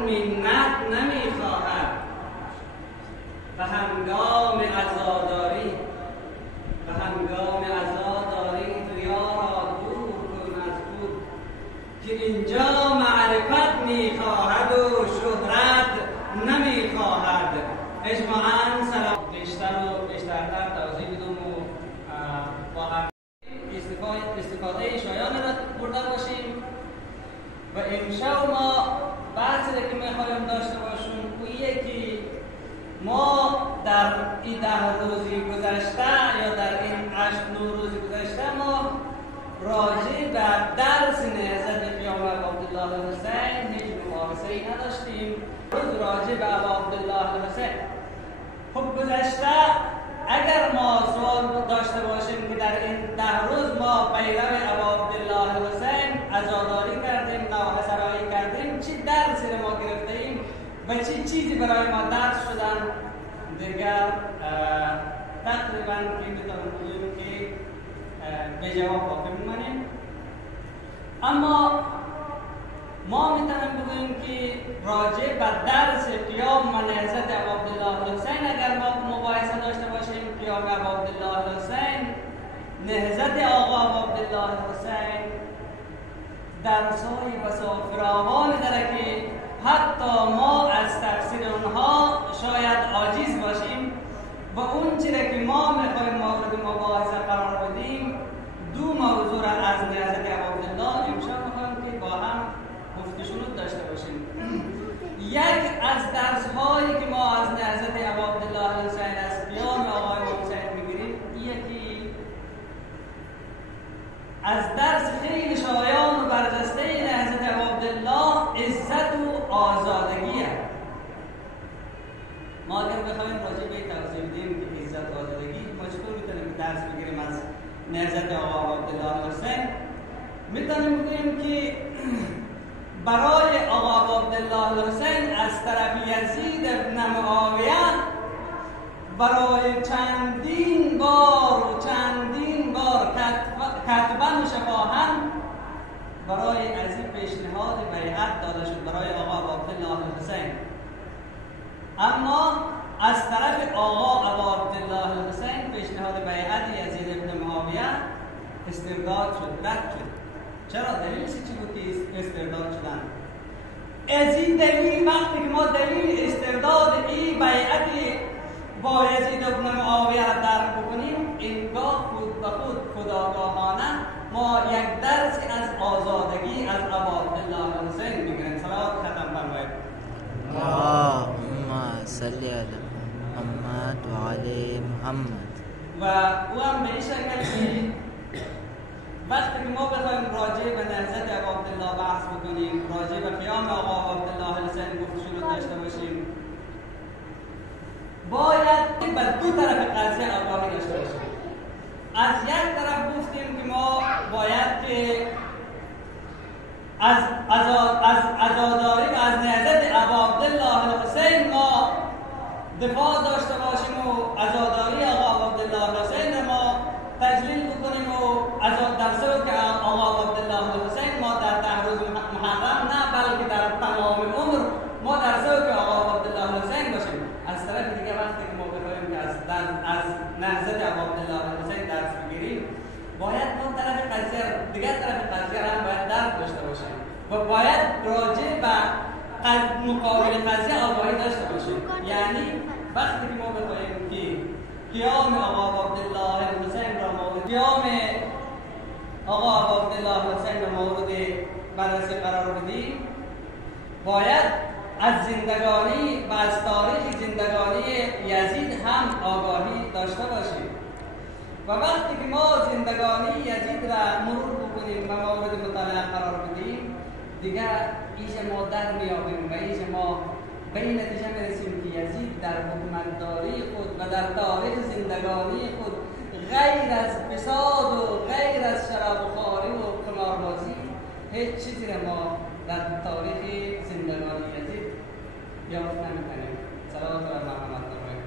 منت نمیخواهد. به هنگام عزاداری تو یارا دور کن از دور، که اینجا معرفت میخواهد و شهرت نمیخواهد. اجماعاً سلام بیشترتر توضیح بدم و با هم استفاده شایان را برده باشیم. و امشب ما بحثی که میخوایم داشته باشیم اویه که ما در این 10 روزی گذشته یا در این 8-9 روزی گذشته ما راجع به درس نهضت قیام ابا عبدالله الحسین هیچ مباحثه‌ای نداشتیم. روز راجع به ابا عبدالله الحسین خب گذشته اگر ما سوال داشته باشیم که در این 10 روز ما پیرو ابا عبدالله الحسین عزاداری کردیم، نواحی سرایی کردیم، چی درسی رو ما گرفتیم و چی چیزی برای ما درس شدن، دیگر تقریبا میتونم بگیم که به جواب باقی میمانیم. اما ما میتونم بگوییم که راجع به درس قیام و نهضت ابا عبدالله الحسین اگر ما مباحثه داشته باشیم، قیام ابا عبدالله الحسین، نهضت آقا ابا عبدالله الحسین، درس‌های بسیار فراوانی داره که حتی ما از تفسیر اونها شاید عاجز باشیم و اون چیزی که ما میخوایم مورد مباحثه قرار بدیم، دو موضوع را از نهضت ابا عبدالله امشب میخوایم که با هم گفت و شنود داشته باشیم. یک از درس‌هایی که ما از نهضت ابا عبدالله الحسین از قیام آقا امام حسین میگیریم یکی از درس خیلی شایان و برجسته نهضت ابا عبدالله عزت و آزادگی است. ما اگر بخوایم راجع به توضیح بدیم که عزت و آزادگی ما چطور میتونیم درس بگیریم از نهضت آقا عبدالله الحسین، میتونیم بگیم که برای آقا عبدالله الحسین از طرف یزید ابن معاویه برای چندین بار کتبا و شفاهن برای از این پیشنهاد بیعت داده شد برای آقا عبدالله الحسین. اما از طرف آقا عبدالله الحسین پیشنهاد بیعت یزید ابن معاویه استرداد شد، رد شد. چرا؟ دلیلش چی بود که استرداد شدن؟ از این دلیل وقتی که ما دلیل استرداد این بیعت با یزید ابن معاویه را درک بکنیم، انگاه خود به خود خودآگاهانه ما یک درس از آزادگی از ابا عبدالله الحسین میگیریم. صلوات ختم فرمایید. اللهم صل علی محمد و علی محمد. و او هم به این شکل که وقتی که ما بخوایم راجع به نهضت ابا عبدالله بحث بکنیم، راجع به قیام آقا عبدالله الحسین گفت و شنود داشته باشیم، باید به دو طرف قضیه آگاهی داشته باشیم. از یک طرف گفتیم که ما باید که از عزاداری و از نهضت ابا عبدالله الحسین ما دفاع داشته باشیم و عزاداری آقا عبدالله الحسین ما تجلیل بکنیم و درسو که آقا عبدالله الحسین ما در 10 روز محرم نه بلکه در تمام عمر ما درسو که آقا عبدالله الحسین باشیم. از طرف دیگه وقتی که ما بخوایم که از نهضت ابا عبدالله الحسین درس بگیریم، باید اون طرف قضیه دیگه طرف قضیه هم باید درک داشته باشیم و باید راجع به مقابل قضیه آگاهی داشته باشیم. یعنی وقتی که ما بخوایم که قیام آقا عبدالله الحسین را مورد بررسی قرار بدیم، باید از زندگانی و از تاریخ زندگانی یزید هم آگاهی داشته باشیم. و وقتی که ما زندگانی یزید را مرور بکنیم و مورد مطالعه قرار بدیم، دیگه ایش ما در میابیم و ایش ما به این نتیجه میرسیم که یزید در حکومتداری خود و در تاریخ زندگانی خود غیر از فساد و غیر از شرابخواری و قماربازی هیچ چیزی را ما در تاریخ زندگانی یزید یافت نمی‌کنیم. صلوات بر محمد فرمایید.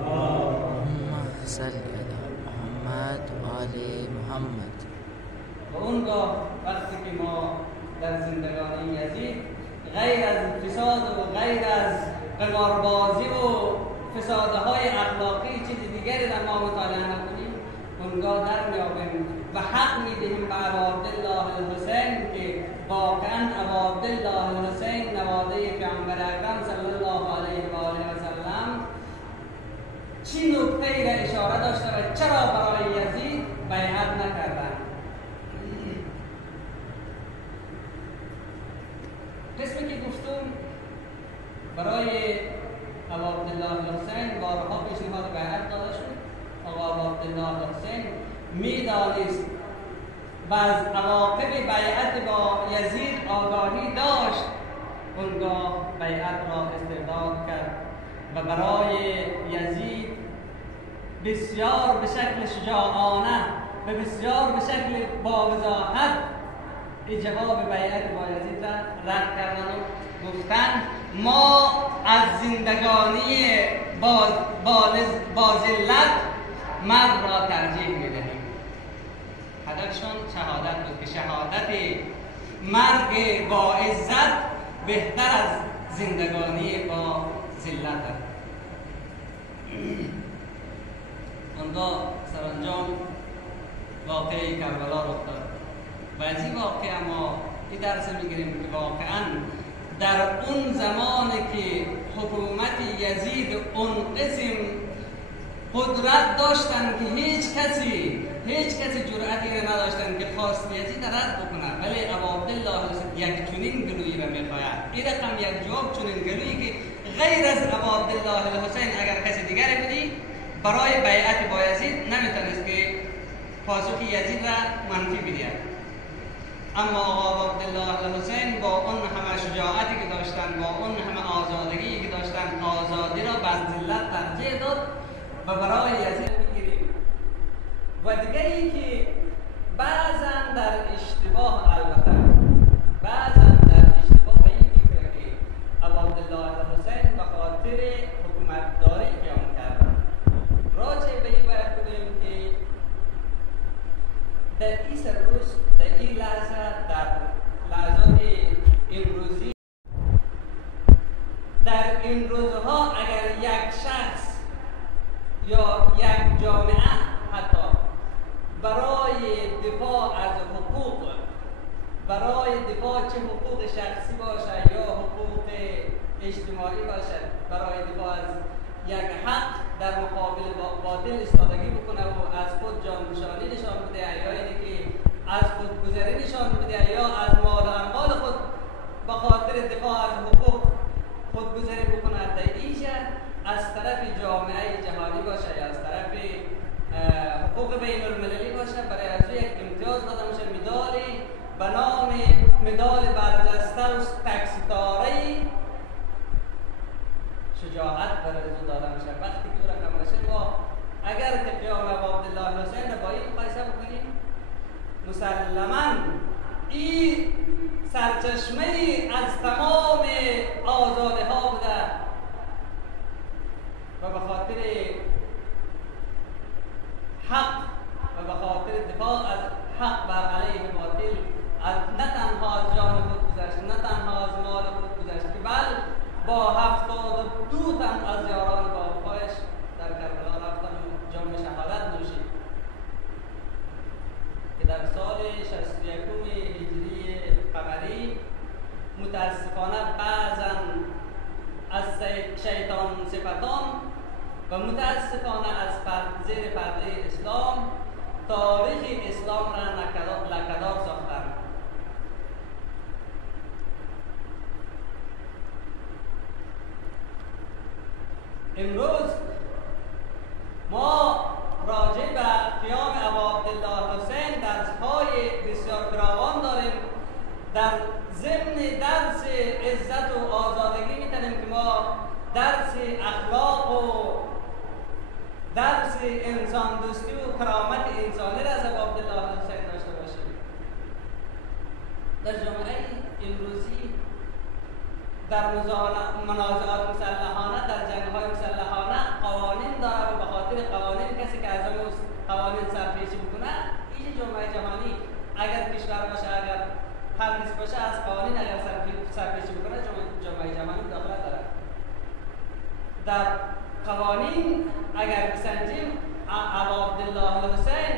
اللهم صل علی محمد و آل محمد. و اونگاه وقتی که ما در زندگانی یزید غیر از فساد و غیر از قماربازی و فسادهای اخلاقی چیز دیگری را ما مطالعه نکنیم، اونگاه در میابیم و حق میدهیم به ابا عبدالله الحسین که واقعا ابا عبدالله الحسین نواده پیامبر اکرم صلی الله علیه و آله و سلم چی نکته را اشاره داشته و چرا برای یزید بیعت نکردند. قسمی که گفتم برای ابا عبدالله الحسین بارها پیشنهاد بیعت داده شد. آقا ابا عبدالله الحسین میدانست و از عواقب بیعت با یزید آگاهی داشت، اونگاه بیعت را استرداد کرد و برای یزید بسیار به شکل شجاعانه و بسیار به شکل با وضاحت جواب بیعت با یزید را رد کردن و گفتن ما از زندگانی با ذلت مرد را ترجیح میدهیم. هدفشون شهادت بود که شهادت مرگ با عزت بهتر از زندگانی با ذلت است. اونجا سرانجام واقعه کربلا رخ داد و از این واقعه ما این درس میگیریم که واقعا در اون زمانی که حکومت یزید اون قسم قدرت داشتن که هیچ کسی جرأتی را نداشتن که خواست یزید رد بکنه، ولی ابا عبدالله یک چنین گلویی را میخواهد. این رقم یک جواب چنین گلویی که غیر از ابا عبدالله الحسین اگر کسی دیگری بودی برای بیعت با یزید نمیتونست که پاسخ یزید را منفی بدهد. اما آقا ابا عبدالله الحسین با اون همه شجاعتی که داشتن، با اون همه آزادگی که داشتن، آزادی را بر ذلت ترجیح داد و برای یزید میگیریم. و دیگه ای که بعضا در اشتباه، البته بعضا در اشتباه به این فکر که ابا عبدالله الحسین به خاطر حکومتداری قیام کرد، راجع به این باید بگوییم که در این روز، در این لحظه، در لحظات امروزی، در این روزها اگر یک شخص یا یک جامعه حتی برای دفاع از حقوق، برای دفاع چه حقوق شخصی باشه یا حقوق اجتماعی باشه، برای دفاع از یک حق در مقابل باطل ایستادگی بکنه و از خود جانفشانی نشان بده یا اینه که از خودگذری نشان بده یا از مال و اموال خود به خاطر دفاع از حقوق خودگذری بکنه، در اینجا از طرف جامعه جهانی باشه یا از طرف حقوق بین المللی باشه، برای از یک امتیاز داده میشه، مدالی به نام مدال برجسته و تکستاره شجاعت برای او داده میشه. وقتی که او رقم رسید و اگر که قیام ابا عبدالله الحسین را با این مقایسه بکنیم، مسلما این سرچشمه از تمام آزاده ها بوده و به خاطر حق و به خاطر دفاع از حق بر علیه باطل از نه تنها از جان خود گذشت، نه تنها از مال خود گذشت که بل با 72 تن از یاران باوفایش در کربلا رفتن و جام شهادت نوشید که در سال 61 هجری قمری متاسفانه بعضا از شیطان صفتان و متاسفانه از زیر پرده اسلام تاریخ اسلام را لکه‌دار ساختند. امروز ما راجع به قیام ابا عبدالله الحسین درس‌های بسیار فراوان داریم. در ضمن درس عزت و آزادگی میتونیم که ما درس اخلاق و درس انسان دوستی و کرامت انسانی را از ابا عبدالله الحسین داشته باشیم. در جامعه امروزی در منازعات مسلحانه، در جنگ‌های مسلحانه قوانین داره و به خاطر قوانین کسی که از اون قوانین سرپیچی بکنه، این جامعه جهانی اگر کشور باشه، اگر هر کسی باشه از قوانین اگر سرپیچی بکنه، در قوانین اگر بسنجیم ابا عبدالله الحسین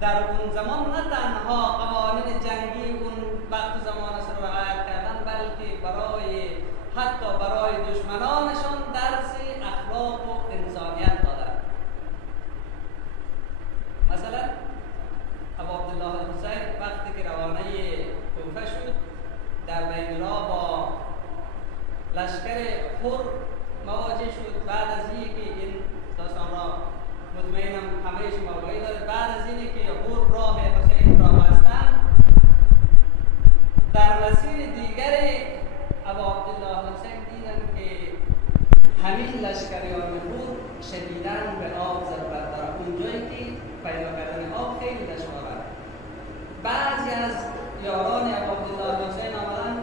در اون زمان نه تنها قوانین جنگی اون وقت زمانش رو رعایت کردن، بلکه حتی برای دشمنانشون درس اخلاق و انسانیت دادن. مثلا ابا عبدالله الحسین وقتی که روانه کوفه شد، در بین راه با لشکر خور مواجه شد. بعد از اینکه این داستان را مطمئنم همه شما باید دارید، بعد از اینکه خور راه حسین را بستند، در مسیر دیگر ابا عبدالله الحسین دیدن که همین لشکریان خور شدیداً به آب ضربت دارد. اونجایی که پیدا کردن آب خیلی دشوار است. بعضی از یاران ابا عبدالله الحسین آمدن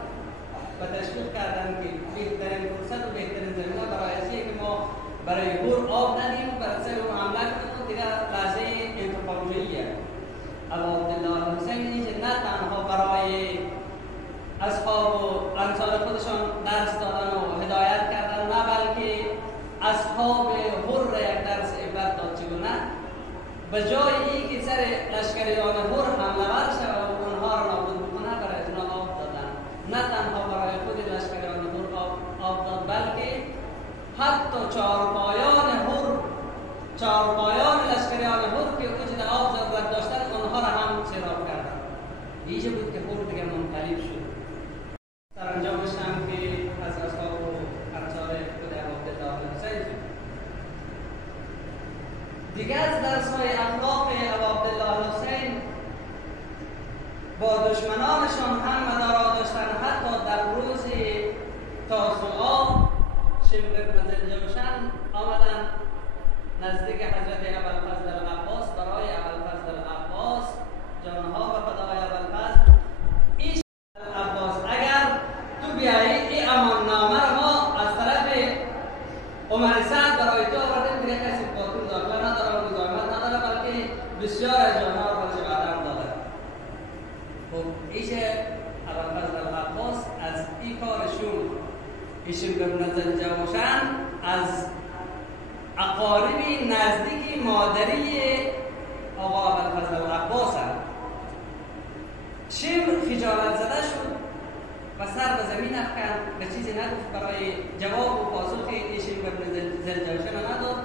و تشویق کردن که بهترین فرصت و بهترین زمینه برای ازیه که ما برای خور آب ندیم و برای سر اون حمله کنیم و دیگر لحظه انتقامجویی. ابا عبدالله الحسین اینجا نه تنها برای اصحاب و انصار خودشان درس دادن و هدایت کردن، نه بلکه اصحاب خور را یک درس عبرت داد چگونه به جای اینکه سر لشکریان خور حمله ور شود و اونها را نابود بکنه برای اونها آب دادن. نه تنها برای خود لشکریان خور آب داد، بلکه حتی چهارپایان لشکریان خور که وجود آب ضرورت داشتن اونها را هم سیراب کردن. اینجا بود که خور دیگه منقلب شد. سرانجامش هم که از اصحاب و انصار خود ابا عبدالله الحسین شد. دیگه از درس‌های اخلاق ابا عبدالله الحسین با دشمنانشان هم مدارا داشتن. حتی در روز تاسوعا شمر بن زلجوشن آمدن نزدیک حضرت ابوالفضل العباس برای ابوالفضل العباس جانها به فدای ابوالفضل این العباس اگر تو بیایی این اماننامه را ما از طرف عمر سعد برای تو آوردیم، دیگه کسی باطل داخل نداره و مزاحمت نداره، بلکه بسیار از جانها را برای بعدم داده. خب ایشه ابوالفضل العباس از این کارشون ایشون به زلجوشن از اقارب نزدیک مادری آقا ابوالفضل العباس هم شمر خجالت زده شد و سر به زمین افکند، به چیزی نگفت، برای جواب و پاسخ ایشون به زلجوشن نداد.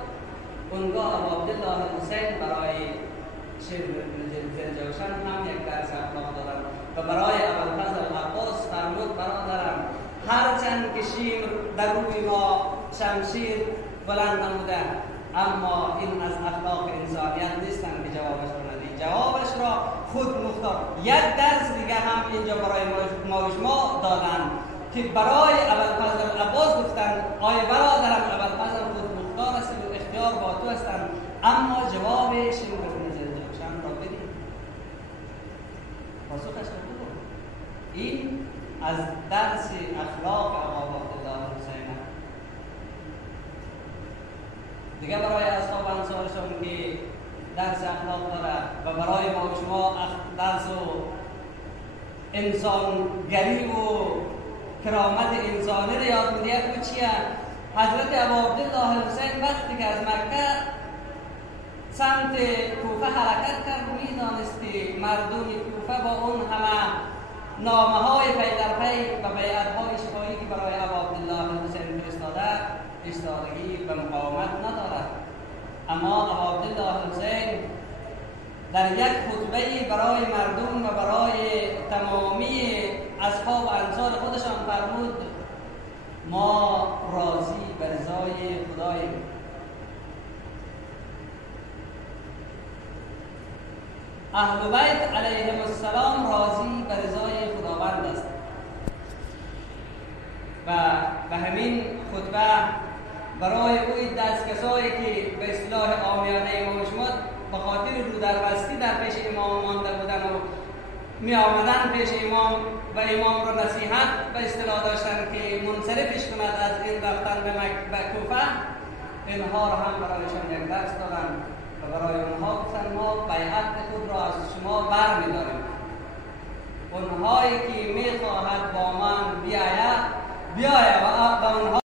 اونگاه ابا عبدالله الحسین برای شمر بن زلجوشن هم یک درس اخلاق دادن و برای ابوالفضل العباس فرمود برادرم هرچند که شمر در روی ما شمشیر بلند نموده، اما این از اخلاق انسانیت نیستن که جوابش رو ندید. جوابش را خود مختار. یک درس دیگه هم اینجا برای ما و شما دادن که برای ابوالفضل العباس گفتن آی برادرم ابوالفضل خود مختار است و اختیار با تو هستند، اما جواب شمر بن زلجوشن را بدید، پاسخش را بگو. این از درس اخلاق آقا عبدالله الحسین دیگه برای اصحاب انصارشون که درس اخلاق داره و برای ما و شما درس و انسانگری و کرامت انسانی را یاد می‌دهد. و چیه؟ حضرت ابا عبدالله الحسین وقتی که از مکه سمت کوفه حرکت کرد، می‌دانست که مردم کوفه با اون همه نامه‌های پی در پی و بیعت‌های شفاهی که برای ابا عبدالله الحسین فرستاده ایستادگی به مقاومت ندارد. اما ابا عبدالله الحسین در یک خطبه برای مردم و برای تمامی اصحاب و انصار خودشان فرمود ما راضی به رضای خداییم. اهل بیت علیهم السلام راضی به رضای خداوند است و به همین خطبه برای اوی دست کسایی که به اصطلاح عامیانه امام شما به خاطر رو در بستی در پیش امام مانده بودن و می آمدن پیش امام و امام رو نصیحت به اصطلاح داشتن که منصرفش کند از این رفتن به کوفه، اینها را هم برایشان یک درس دادن و برای اونها گفتن ما بیعت خود را از شما بر می داریم. اونهایی که می خواهد با من بیاید و اونها